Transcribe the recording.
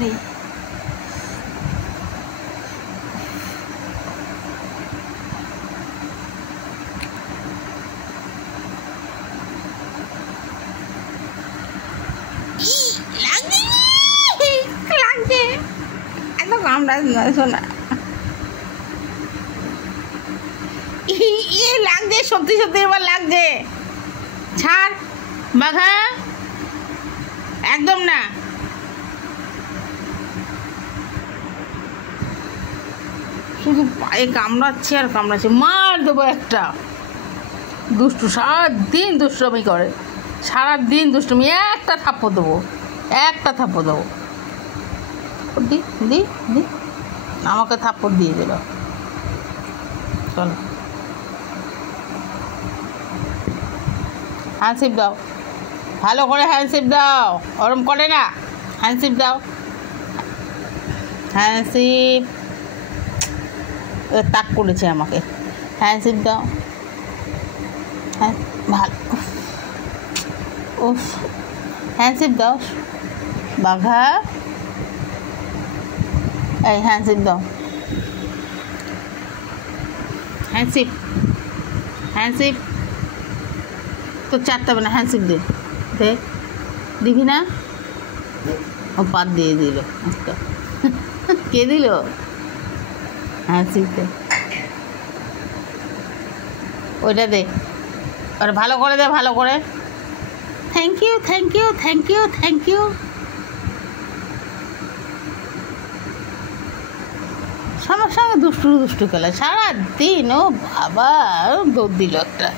বাবারে লাগছে এত কামড়া শোনা লাগছে সত্যি সত্যি এবার লাগছে ছাড় বাঘা একদম না শুধু পায়ে কামড়াচ্ছে আর কামড়াচ্ছে মার দেবো একটা দুষ্টু সারাদিন দুষ্টুমি করে সারাদিন দুষ্টুমি একটা থাপ্পড় দেবো দি দি দি আমাকে থাপ্পড় দিয়ে দিল চলো হ্যান্ডশেক দাও ভালো করে হ্যান্ডশেক দাও ওরম করে না হ্যান্ডশেক দাও হ্যান্ডশেক তাক করেছে আমাকে হ্যান্ডশেক দাও হ্যাঁ ভালো উফ হ্যান্ডশেক দাও বাঘা এই হ্যান্ডশেক দাও হ্যান্ডশেক তো চারটা না হ্যান্ডশেক দে দিবি না ও পাত দিয়ে দিল একটা কে দিল হ্যান্ডশেক দে ওইটা দে আর ভালো করে দে ভালো করে থ্যাংক ইউ সবার সঙ্গে দুষ্টু খেলা সারাদিন ও বাবা দৌড় দিল একটা